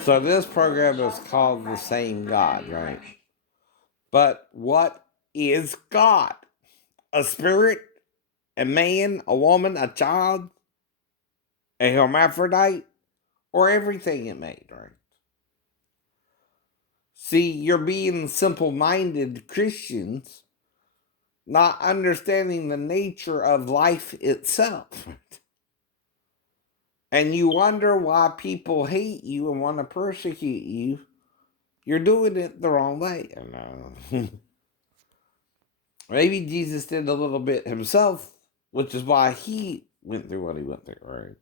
So this program is called The Same God, right? But what is God? A spirit? A man? A woman? A child? A hermaphrodite? Or everything it made, right? See, you're being simple-minded Christians, not understanding the nature of life itself. And you wonder why people hate you and want to persecute you. You're doing it the wrong way. Maybe Jesus did a little bit himself, which is why he went through what he went through, right?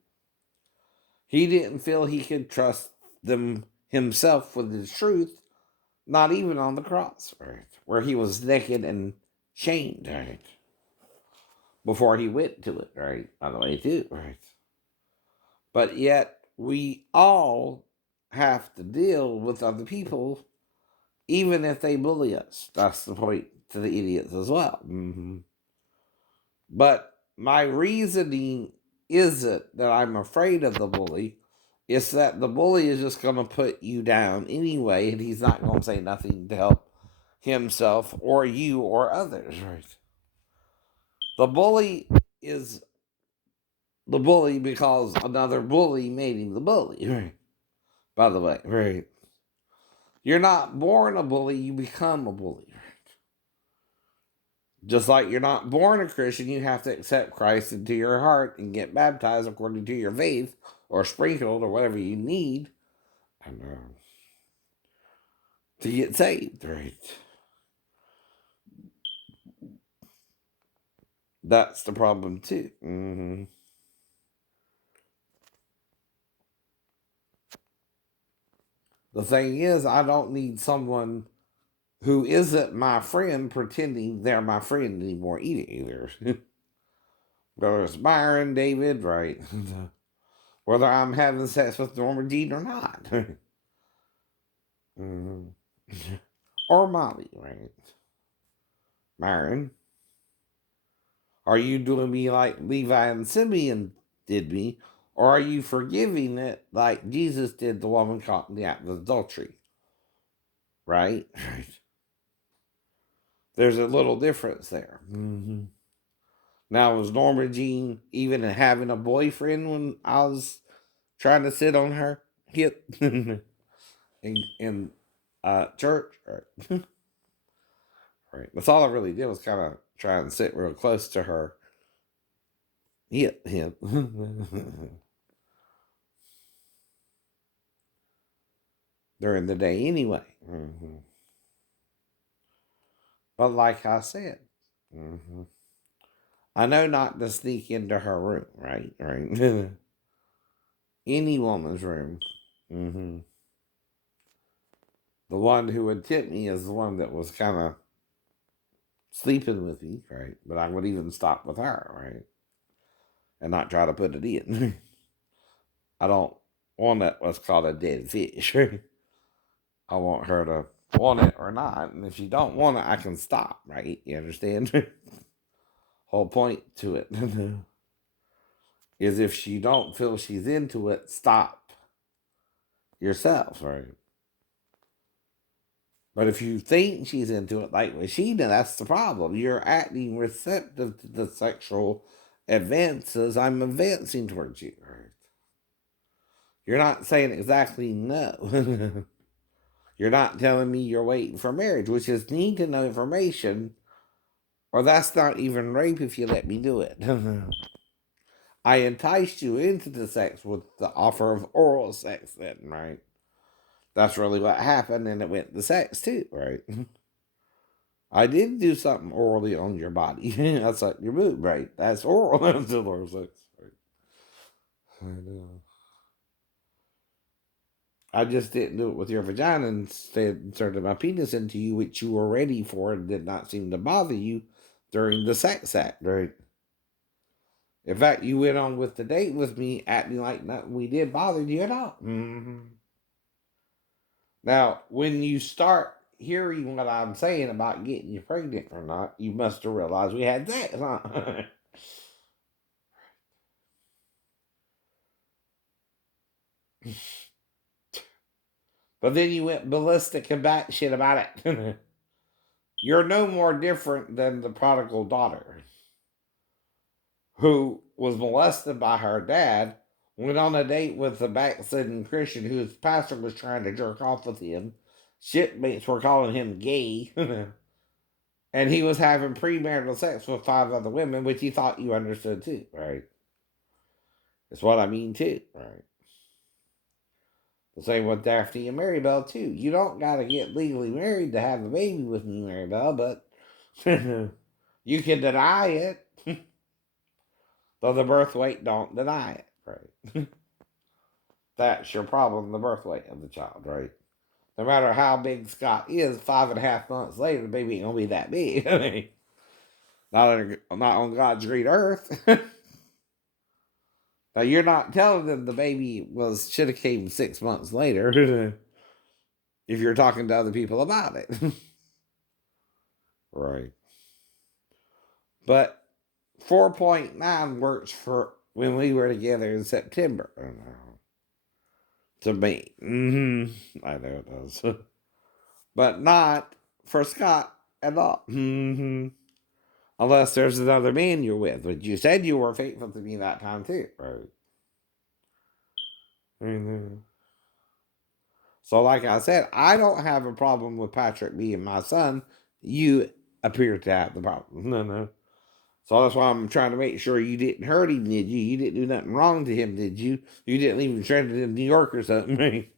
He didn't feel he could trust them himself with his truth, not even on the cross, right? Where he was naked and chained, right? Before he went to it, right? On the way to, right? But yet, we all have to deal with other people, even if they bully us. That's the point to the idiots as well. But my reasoning isn't that I'm afraid of the bully. It's that the bully is just going to put you down anyway, and he's not going to say nothing to help himself or you or others, right? The bully is the bully because another bully made him the bully, right? By the way, right? You're not born a bully, you become a bully, right? Just like you're not born a Christian, you have to accept Christ into your heart and get baptized according to your faith, or sprinkled, or whatever you need, to get saved, right? That's the problem too. The thing is, I don't need someone who isn't my friend pretending they're my friend anymore either. Whether it's Byron, David, right? Whether I'm having sex with Norma Jean or not. Mhm. Or Molly, right? Myron, are you doing me like Levi and Simeon did me? Or are you forgiving it like Jesus did the woman caught in the act of adultery? Right? There's a little difference there. Now, was Norma Jean even having a boyfriend when I was trying to sit on her hip in church? Right. Right. That's all I really did was kind of try and sit real close to her hip. During the day anyway. But like I said, I know not to sneak into her room, right? Right. Any woman's room. The one who would tip me is the one that was kind of sleeping with me, right? But I would even stop with her, right? And not try to put it in. I don't want that what's called a dead fish. Right? I want her to want it or not. And if she don't want it, I can stop, right? You understand? Whole point to it is if she don't feel she's into it, stop yourself, right? But if you think she's into it like Rashida, that's the problem. You're acting receptive to the sexual advances I'm advancing towards you. Right? You're not saying exactly no. You're not telling me you're waiting for marriage, which is need to know information, or that's not even rape if you let me do it. I enticed you into the sex with the offer of oral sex, then, right? That's really what happened, and it went to sex too, right? I did do something orally on your body. That's like your boob, right? That's oral. That's oral sex, right? I know. I just didn't do it with your vagina. Instead, inserted my penis into you, which you were ready for and did not seem to bother you during the sex act, right? In fact, you went on with the date with me, acting like nothing we did bothered you at all. Now, when you start hearing what I'm saying about getting you pregnant or not, you must have realized we had sex, huh? But then you went ballistic and batshit about it. You're no more different than the prodigal daughter who was molested by her dad, went on a date with the backslidden Christian whose pastor was trying to jerk off with him. Shipmates were calling him gay. And he was having premarital sex with 5 other women, which he thought you understood too, right? That's what I mean too, right? The same with Daphne and Maribel too. You don't gotta get legally married to have a baby with me, Maribel, but you can deny it. Though the birth weight don't deny it, right? That's your problem, the birth weight of the child, right? No matter how big Scott is, 5.5 months later, the baby ain't gonna be that big. Not on God's great earth. Now you're not telling them the baby should have came 6 months later. If you're talking to other people about it. Right. But 4.9 works for when we were together in September. I know. To me. I know it does. But not for Scott at all. Unless there's another man you're with. But you said you were faithful to me that time too, right? So, like I said, I don't have a problem with Patrick being my son. You appear to have the problem. No. So that's why I'm trying to make sure you didn't hurt him, did you? You didn't do nothing wrong to him, did you? You didn't leave him stranded in New York or something.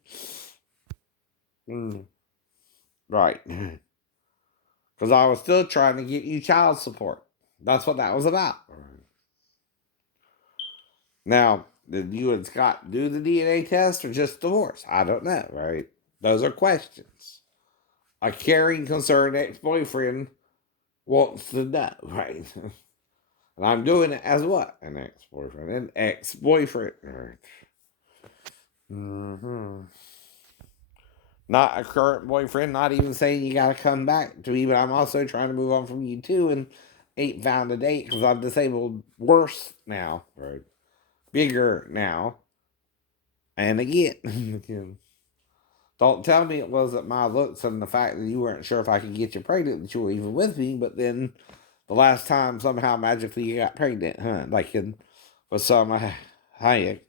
Right. Because I was still trying to get you child support. That's what that was about. Now, did you and Scott do the DNA test or just divorce? I don't know, right? Those are questions. A caring, concerned ex-boyfriend wants to know, right? And I'm doing it as what? An ex-boyfriend. An ex-boyfriend. Not a current boyfriend, not even saying you gotta come back to me, but I'm also trying to move on from you too and ain't found a date because I'm disabled worse now, right? Bigger now. And again, don't tell me it wasn't my looks and the fact that you weren't sure if I could get you pregnant that you were even with me, but then the last time somehow magically you got pregnant, huh? Like with some Hayek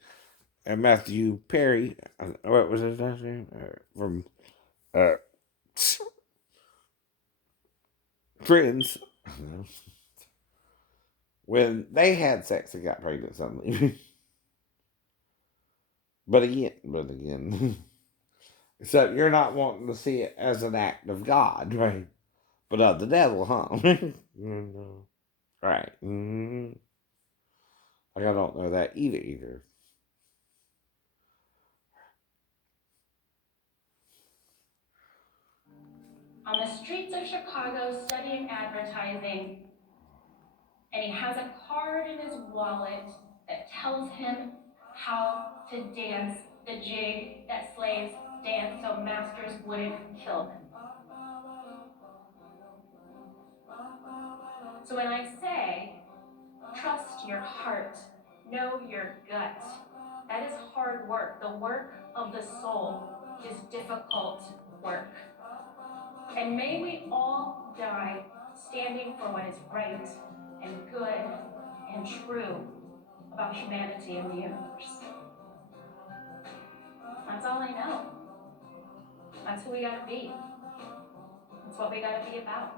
and Matthew Perry, what was his last name? From uh, Friends. When they had sex and got pregnant suddenly. but again. Except you're not wanting to see it as an act of God, right? But of the devil, huh? Right. Like I don't know that either. On the streets of Chicago studying advertising, and he has a card in his wallet that tells him how to dance the jig that slaves dance so masters wouldn't kill them. So when I say, trust your heart, know your gut, that is hard work. The work of the soul is difficult work. And may we all die standing for what is right and good and true about humanity and the universe. That's all I know. That's who we gotta be. That's what we gotta be about.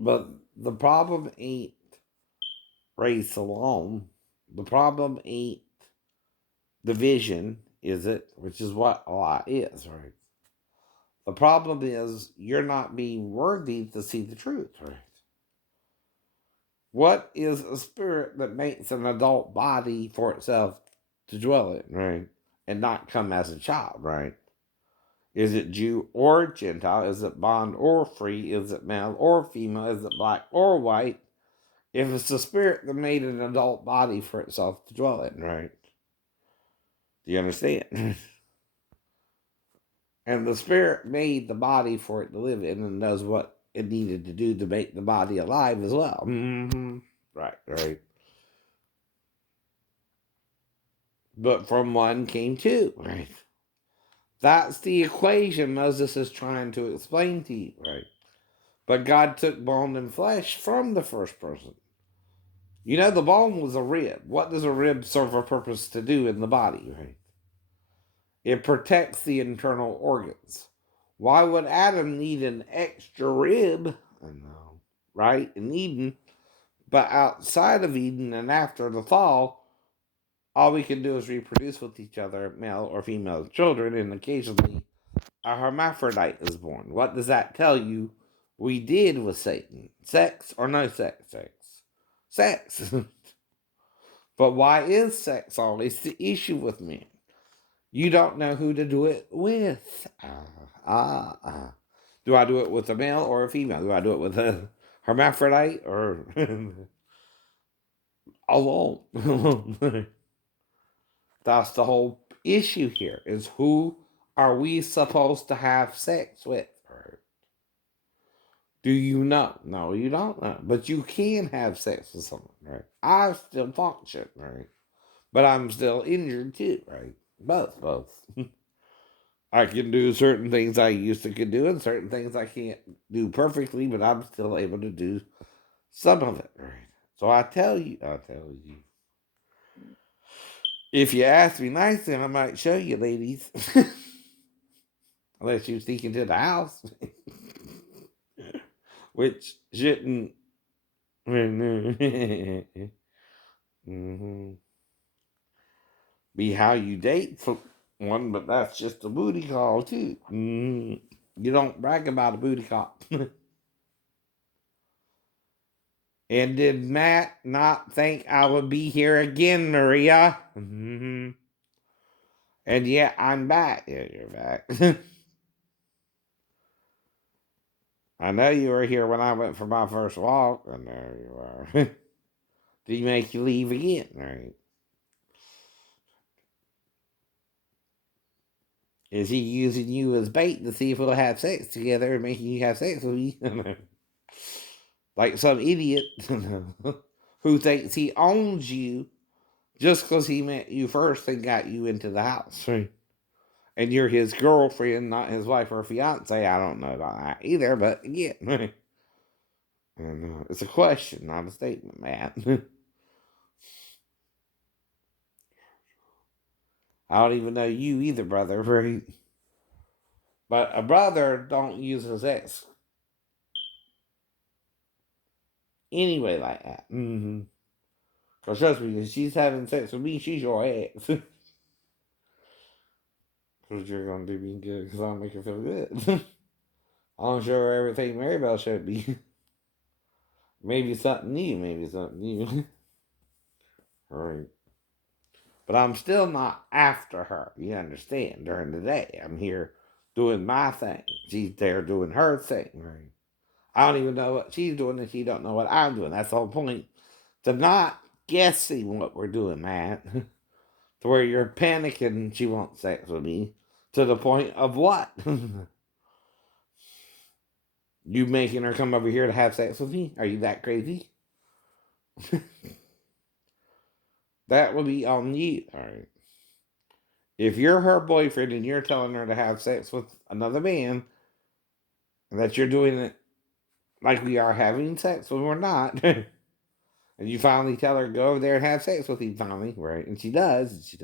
But the problem ain't race alone. The problem ain't division, is it? Which is what a lot is, right? The problem is you're not being worthy to see the truth, right? What is a spirit that makes an adult body for itself to dwell in, right? And not come as a child, right? Is it Jew or Gentile? Is it bond or free? Is it male or female? Is it black or white? If it's the spirit that made an adult body for itself to dwell in, right? Do you understand? And the spirit made the body for it to live in and knows what it needed to do to make the body alive as well. Right, right. But from one came two, right? That's the equation Moses is trying to explain to you, right? But God took bone and flesh from the first person. You know, the bone was a rib. What does a rib serve a purpose to do in the body, right? It protects the internal organs. Why would Adam need an extra rib? I know, right? In Eden. But outside of Eden and after the fall, all we can do is reproduce with each other, male or female children, and occasionally a hermaphrodite is born. What does that tell you we did with Satan? Sex or no sex? Sex. But why is sex always the issue with men? You don't know who to do it with. Do I do it with a male or a female? Do I do it with a hermaphrodite or alone? That's the whole issue here is who are we supposed to have sex with? Do you know? No, you don't know. But you can have sex with someone, right? I still function, right? But I'm still injured too, right? Both. I can do certain things I used to could do and certain things I can't do perfectly, but I'm still able to do some of it, right? So I tell you. If you ask me nicely, I might show you, ladies. Unless you sneak into the house, which shouldn't. Mhm. Be how you date for one, but that's just a booty call too. You don't brag about a booty call. And did Matt not think I would be here again, Maria? And yet I'm back. Yeah, you're back. I know you were here when I went for my first walk, and there you are. Did he make you leave again? Right? Is he using you as bait to see if we'll have sex together and making you have sex with me? Like some idiot who thinks he owns you just because he met you first and got you into the house. Right? And you're his girlfriend, not his wife or fiance. I don't know about that either, but again, and, it's a question, not a statement, Matt. I don't even know you either, brother. Right? But a brother don't use his ex anyway like that. Because trust me, if she's having sex with me, she's your ex. Because you're going to do me good because I'll make her feel good. I'm sure everything Maribel should be. Maybe something new, maybe something new. Right. But I'm still not after her, you understand, during the day. I'm here doing my thing. She's there doing her thing, right? I don't even know what she's doing and she don't know what I'm doing. That's the whole point. To not guessing what we're doing, Matt. To where you're panicking she wants sex with me. To the point of what? You making her come over here to have sex with me? Are you that crazy? That would be on you. All right. If you're her boyfriend and you're telling her to have sex with another man, and that you're doing it like we are having sex when we're not, and you finally tell her go over there and have sex with him finally, right? And she does.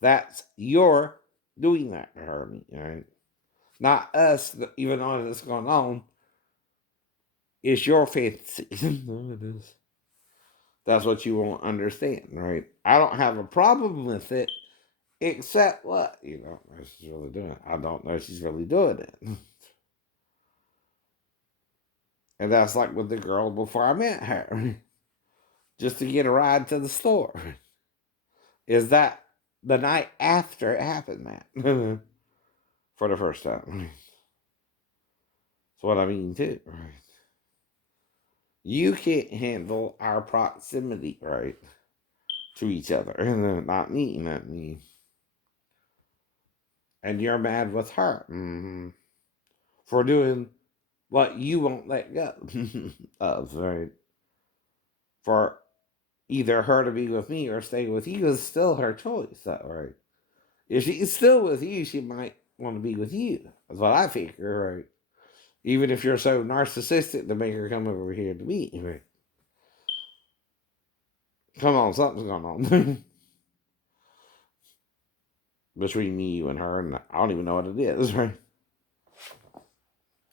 That's your doing that to her, right? Not us, even though it's going on. It's your fantasy. No, it is. That's what you won't understand, right? I don't have a problem with it, except what? You don't know she's really doing it. I don't know she's really doing it. And that's like with the girl before I met her. Just to get a ride to the store. Is that the night after it happened, Matt? For the first time. That's what I mean, too. Right? You can't handle our proximity, right? To each other. Not me, not me. And you're mad with her for doing what you won't let go of, right? for either her to be with me or stay with you is still her choice, that right? If she's still with you, she might want to be with you. That's what I figure, right? Even if you're so narcissistic to make her come over here to me, right? Come on, something's going on between me, you, and her, and I don't even know what it is, right?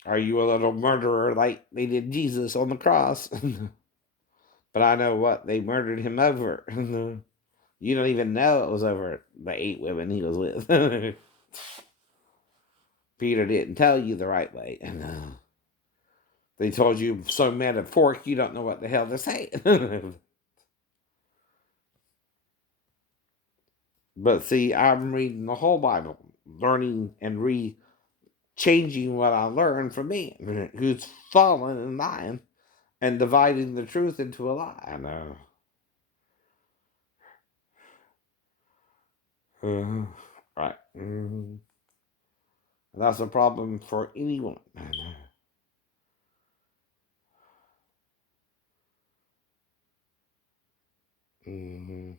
Are you a little murderer like they did Jesus on the cross? But I know what they murdered him over. You don't even know it was over the 8 women he was with. Peter didn't tell you the right way. They told you so metaphoric you don't know what the hell they're saying. But see, I'm reading the whole Bible, learning and changing what I learned from man who's fallen and lying and dividing the truth into a lie. I know. Right. That's a problem for anyone. Mhm.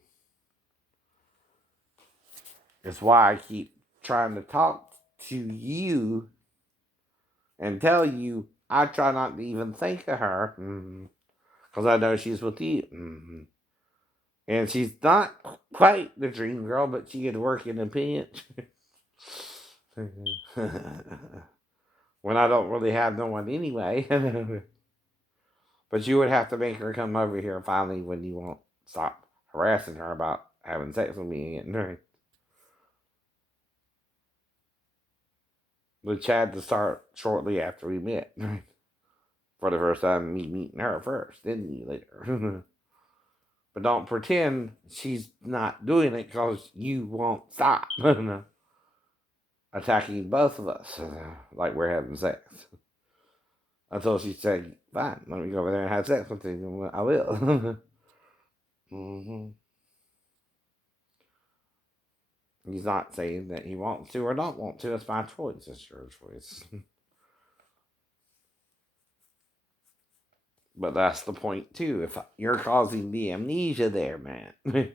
It's why I keep trying to talk to you and tell you I try not to even think of her because I know she's with you. And she's not quite the dream girl, but she could work in a pinch. When I don't really have no one anyway. But you would have to make her come over here finally when you won't stop harassing her about having sex with me again. Which had to start shortly after we met. For the first time, me meeting her first, then you later. But don't pretend she's not doing it because you won't stop attacking both of us like we're having sex. Until she said, fine, let me go over there and have sex with you. I will. hmm He's not saying that he wants to or don't want to. It's my choice. It's your choice. But that's the point, too. If you're causing the amnesia there, man. I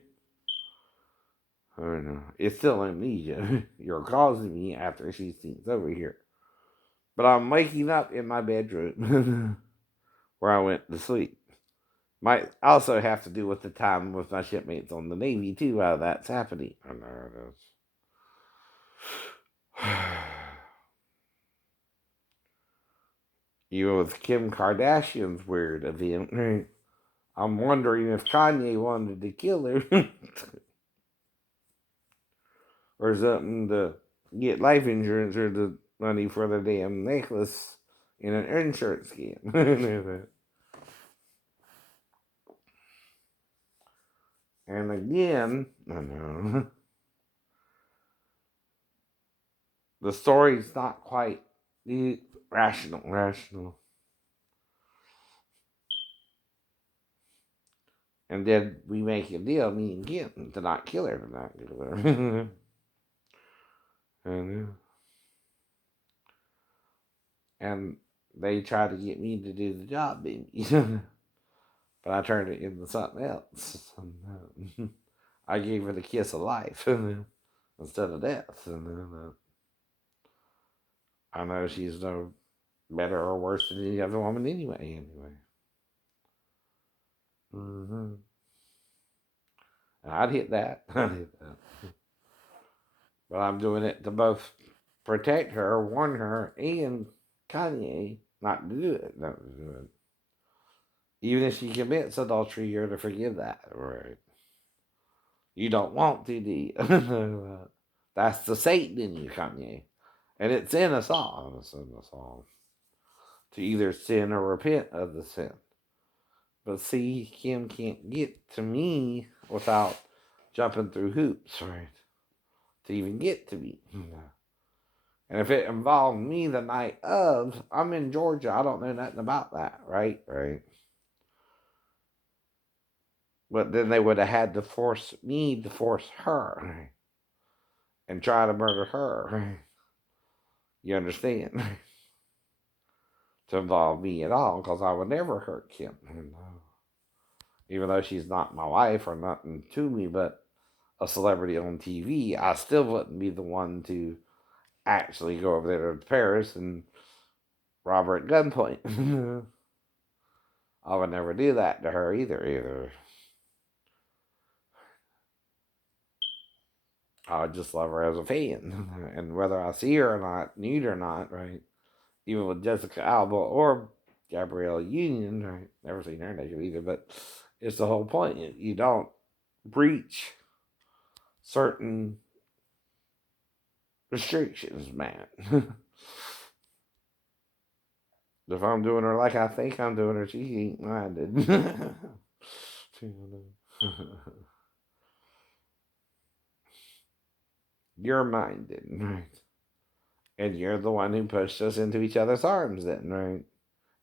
don't know. It's still amnesia. You're causing me after she sneaks over here. But I'm waking up in my bedroom where I went to sleep. Might also have to do with the time with my shipmates on the Navy, too, while that's happening. I know it is. Even with Kim Kardashian's weird event, I'm wondering if Kanye wanted to kill her or something to get life insurance or the money for the damn necklace in an insurance scam. And again, I know the story's not quite rational. And then we make a deal, me and Kim, to not kill her, to not kill her. and, and they tried to get me to do the job, baby. But I turned it into something else. I gave her the kiss of life instead of death. And I know she's no better or worse than any other woman anyway. Mm-hmm. I'd hit that. I'd hit that. But I'm doing it to both protect her, warn her, and Kanye not to do it. Not to do it. Even if she commits adultery, you're to forgive that, right? You don't want to, do you? That's the Satan in you, Kanye. And it's in us all. It's in us all. To either sin or repent of the sin. But see, Kim can't get to me without jumping through hoops, right? To even get to me. And if it involved me the night of, I'm in Georgia. I don't know nothing about that, right? Right. But then they would have had to force me to force her right? And try to murder her. Right? You understand? To involve me at all, because I would never hurt Kim. Even though she's not my wife or nothing to me, but a celebrity on TV, I still wouldn't be the one to actually go over there to Paris and rob her at gunpoint. I would never do that to her either. I would just love her as a fan. And whether I see her or not, need her or not, right? Even with Jessica Alba or Gabrielle Union, right? Never seen her naked either, but it's the whole point. You don't breach certain restrictions, man. If I'm doing her like I think I'm doing her, she ain't minded. You're minded, right? And you're the one who pushed us into each other's arms, then, right?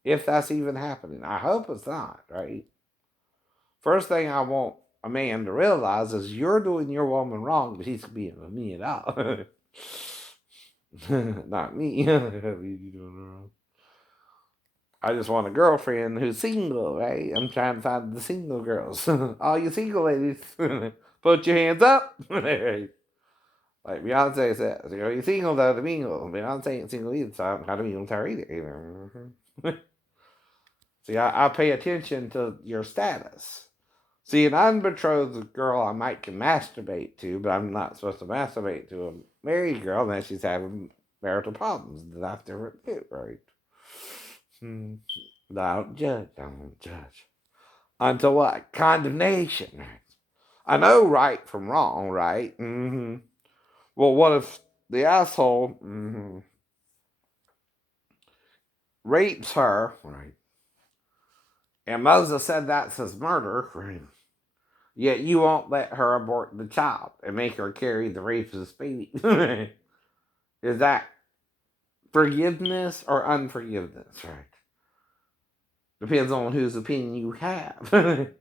If that's even happening. I hope it's not, right? First thing I want a man to realize is you're doing your woman wrong, but he's being with me at all. Not me. You doing wrong. I just want a girlfriend who's single, right? I'm trying to find the single girls. All you single ladies, put your hands up. Like Beyonce says, you're single though to mingle. Beyonce ain't single either, so I don't have to mingle with her either. See, I pay attention to your status. See, an unbetrothed girl I might can masturbate to, but I'm not supposed to masturbate to a married girl unless she's having marital problems. That's different too, right? Hmm. I don't judge. I don't judge. Until what? Condemnation. I know right from wrong, right? Mm-hmm. Well, what if the asshole rapes her, right? And Moses said that's his murder, right? Yet you won't let her abort the child and make her carry the rapist's baby. Is that forgiveness or unforgiveness, right? Depends on whose opinion you have. The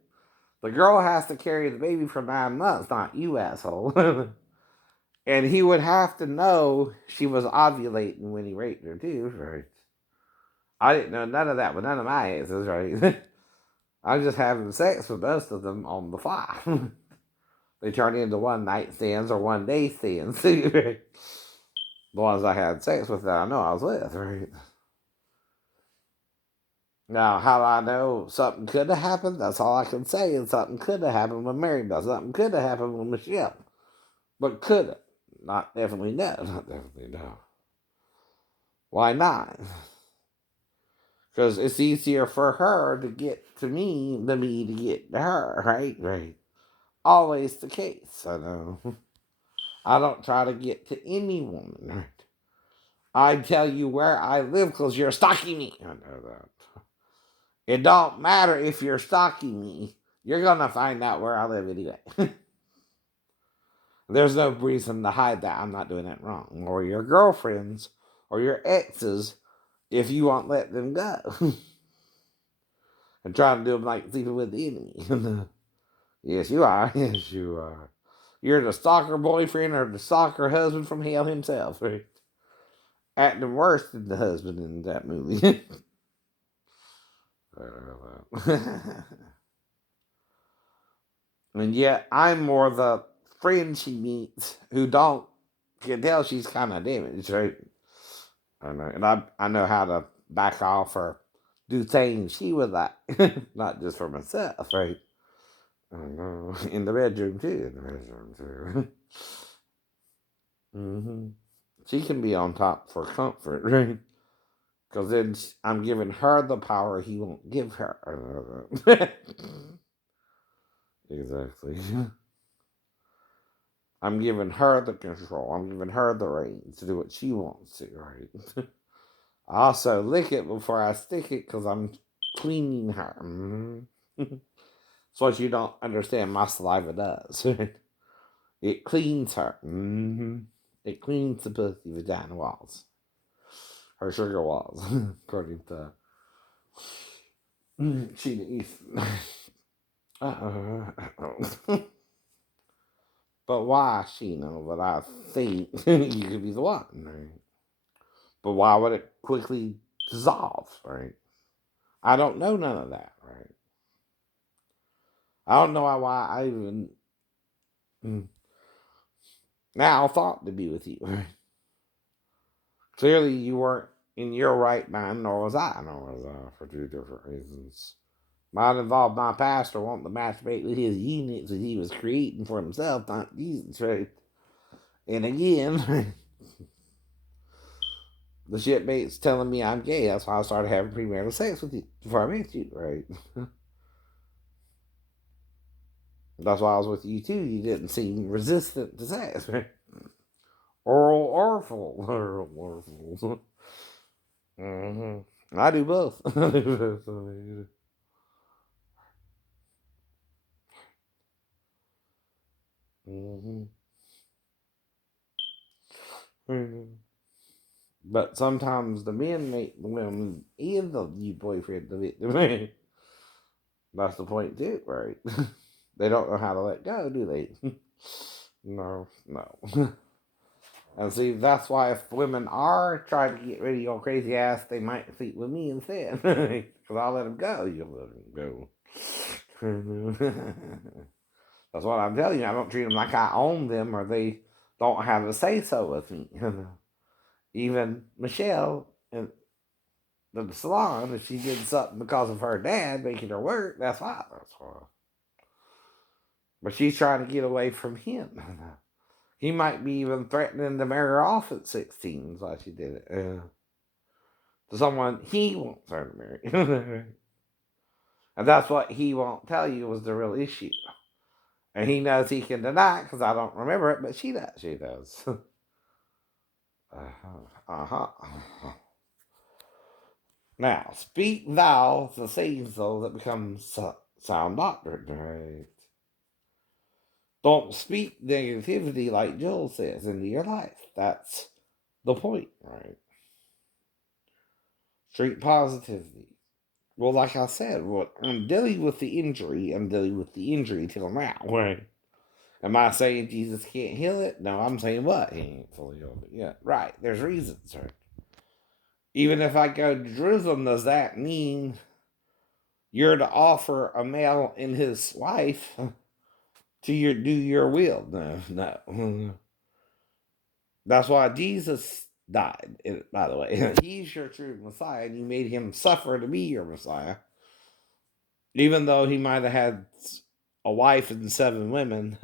girl has to carry the baby for 9 months, not you, asshole. And he would have to know she was ovulating when he raped her, too, right? I didn't know none of that with none of my answers, right? I'm just having sex with most of them on the fly. They turn into one night stands or one day stands. The ones I had sex with that I know I was with, right? Now, how do I know something could have happened? That's all I can say. And something could have happened with Mary Bell. Something could have happened with Michelle. But could it? Not definitely no. Not definitely no. Why not? Because it's easier for her to get to me than me to get to her, right? Right. Always the case. I know. I don't try to get to any woman, right? I tell you where I live because you're stalking me. I know that. It don't matter if you're stalking me. You're going to find out where I live anyway. There's no reason to hide that I'm not doing it wrong. Or your girlfriends or your exes if you won't let them go. And try to do them like sleeping with the enemy. Yes, you are. Yes, you are. You're the stalker boyfriend or the stalker husband from hell himself. Right? Acting worse than the husband in that movie. And yet I'm more the friend she meets who don't can tell she's kind of damaged, right? I know, and I know how to back off or do things she would like, not just for myself, right? I know, in the bedroom too. In the bedroom too. She can be on top for comfort, right? Because then I'm giving her the power he won't give her. Exactly. I'm giving her the control. I'm giving her the reins to do what she wants to, right? I also lick it before I stick it because I'm cleaning her. It's what you don't understand my saliva does. It cleans her. It cleans the pussy vagina walls. Her sugar walls, according to Sheena Easton. But why, Sheena? But I think you could be the one, right? But why would it quickly dissolve, right? I don't know none of that, right? I don't know why I even now thought to be with you. Clearly, you weren't in your right mind, nor was I, for two different reasons. Might involve my pastor wanting to masturbate with his units that he was creating for himself, not Jesus, right? And again, the shitbait's telling me I'm gay. That's why I started having premarital sex with you before I met you, right? That's why I was with you too. You didn't seem resistant to sex, right? Oral or full. Oral or full. I do both. I do both. But sometimes the men make the women and the new boyfriend the victim. That's the point too, right? They don't know how to let go, do they? No, no. And see, that's why if women are trying to get rid of your crazy ass, they might sleep with me instead. Because I'll let them go. You'll let them go. That's what I'm telling you. I don't treat them like I own them or they don't have a say so with me. Even Michelle in the salon, if she did something because of her dad making her work, that's fine. That's fine. But she's trying to get away from him. He might be even threatening to marry her off at 16. That's why she did it. To someone he wants her to marry. And that's what he won't tell you was the real issue. And he knows he can deny it because I don't remember it, but she does. She does. Uh-huh. Now, speak thou the sayings though that become sound doctrine, right? Don't speak negativity like Joel says into your life. That's the point, right? Street positivity. Well, like I said, what I'm dealing with the injury. I'm dealing with the injury till now. Right? Am I saying Jesus can't heal it? No, I'm saying what? He ain't fully healed it yet. Right? There's reasons, right? Even if I go to Jerusalem, does that mean you're to offer a male and his wife to do your will? No, no. That's why Jesus died. By the way, he's your true Messiah, and you made him suffer to be your Messiah. Even though he might have had a wife and 7 women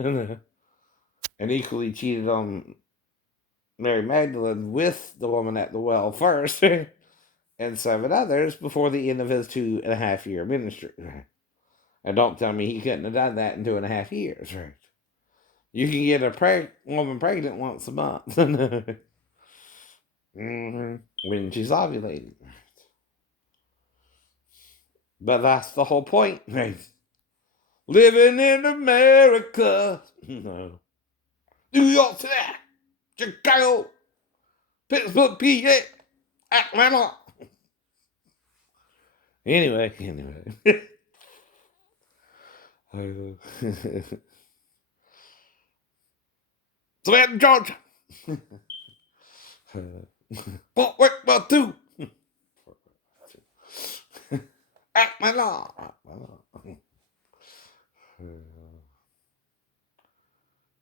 and equally cheated on Mary Magdalene with the woman at the well first and 7 others before the end of his 2.5 year ministry. And don't tell me he couldn't have done that in 2.5 years. Right? You can get a woman pregnant once a month when she's ovulating. But that's the whole point. Right? Living in America. No. New York City, Chicago, Pittsburgh, PA, Atlanta. Anyway. Savannah, Georgia. Fort Worth, Part 2. Atlanta.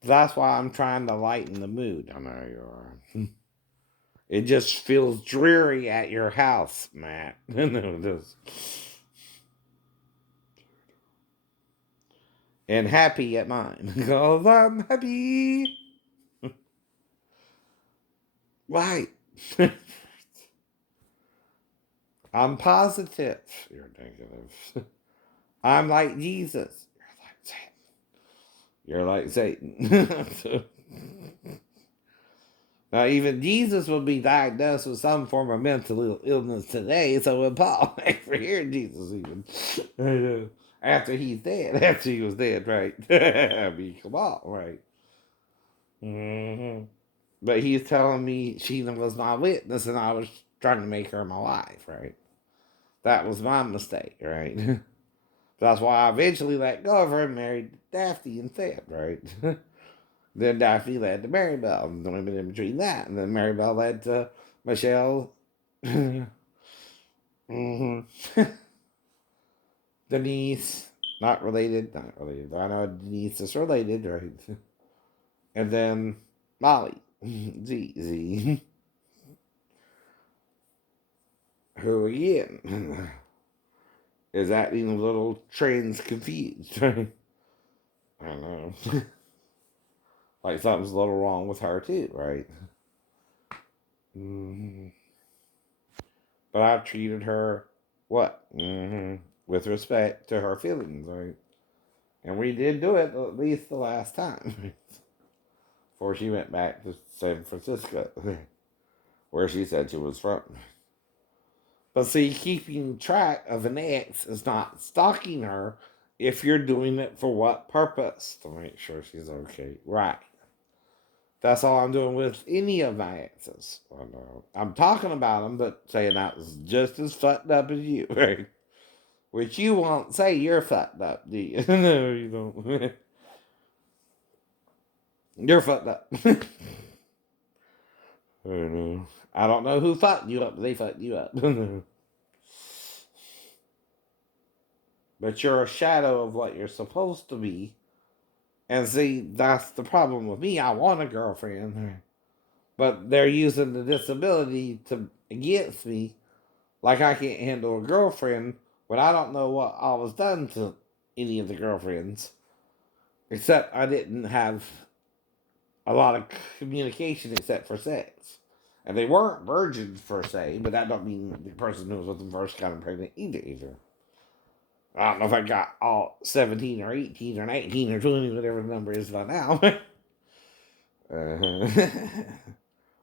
That's why I'm trying to lighten the mood. I know you are. It just feels dreary at your house, Matt. And happy at mine. Because I'm happy. Right. I'm positive. You're negative. I'm like Jesus. You're like Satan. You're like Satan. Now, even Jesus would be diagnosed with some form of mental illness today, so would Paul. For hearing Jesus, even. After he's dead. After he was dead, right? I mean, come on, right? Mm-hmm. But he's telling me she was my witness and I was trying to make her my wife, right? That was my mistake, right? That's why I eventually let go of her and married Daphne instead, right? Then Daphne led to Maribel, and the women in between that, and then Maribel led to Michelle, mm-hmm. Denise, Not related, not related. I know Denise is related, right? And then Molly, Z, who again is acting a little trans confused, right? I don't know. Like something's a little wrong with her too, right? Mm-hmm. But I treated her what? With respect to her feelings, right? And we did do it at least the last time before she went back to San Francisco, where she said she was from. But see, keeping track of an ex is not stalking her if you're doing it for what purpose? To make sure she's okay. Right. That's all I'm doing with any of my exes. I know. I'm talking about them, but saying I was just as fucked up as you, right? Which you won't say you're fucked up, do you? No, you don't. You're fucked up. I know. I don't know who fucked you up, but they fucked you up. But you're a shadow of what you're supposed to be. And see, that's the problem with me. I want a girlfriend, but they're using the disability to against me. Like I can't handle a girlfriend, but I don't know what all was done to any of the girlfriends. Except I didn't have a lot of communication except for sex. And they weren't virgins per se, but that don't mean the person who was with them first got them pregnant either. I don't know if I got all 17 or 18 or 19 or 20, whatever the number is by now. uh,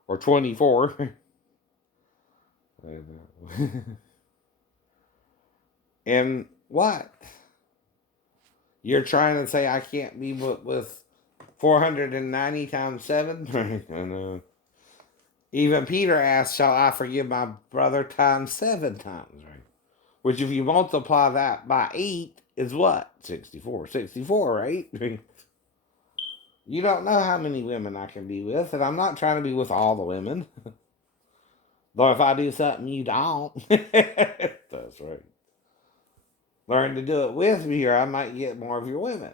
or 24. I know. And what? You're trying to say I can't be with 490 times 7? I know. Even Peter asked, shall I forgive my brother times 7 times, right? Which, if you multiply that by 8, is what? 64. 64, right? You don't know how many women I can be with, and I'm not trying to be with all the women. Though if I do something you don't. That's right. Learn to do it with me, or I might get more of your women.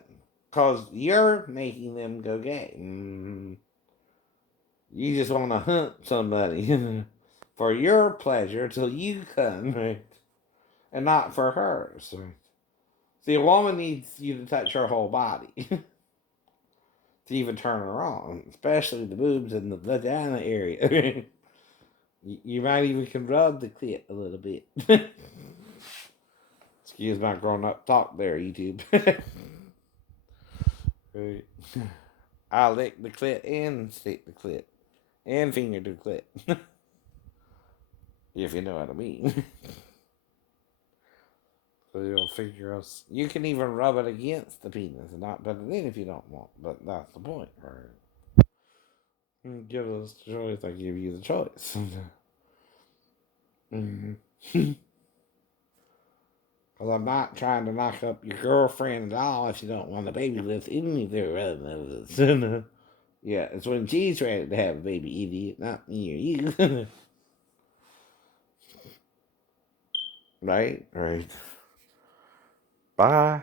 Because you're making them go gay. You just want to hunt somebody for your pleasure till you come, right? And not for hers. Right? See, a woman needs you to touch her whole body to even turn her on, especially the boobs and the vagina area. You might even can rub the clit a little bit. Excuse my grown up talk there, YouTube. Right. I lick the clit and stick the clit and finger the clit. If you know what I mean. So you'll figure out. You can even rub it against the penis and not put it in if you don't want. But that's the point, right? Give us the choice. I give you the choice. Because I'm not trying to knock up your girlfriend at all if you don't want a baby with any of their relatives. Yeah, it's when she's ready to have a baby, idiot, not me or you. Right? Right. Bye.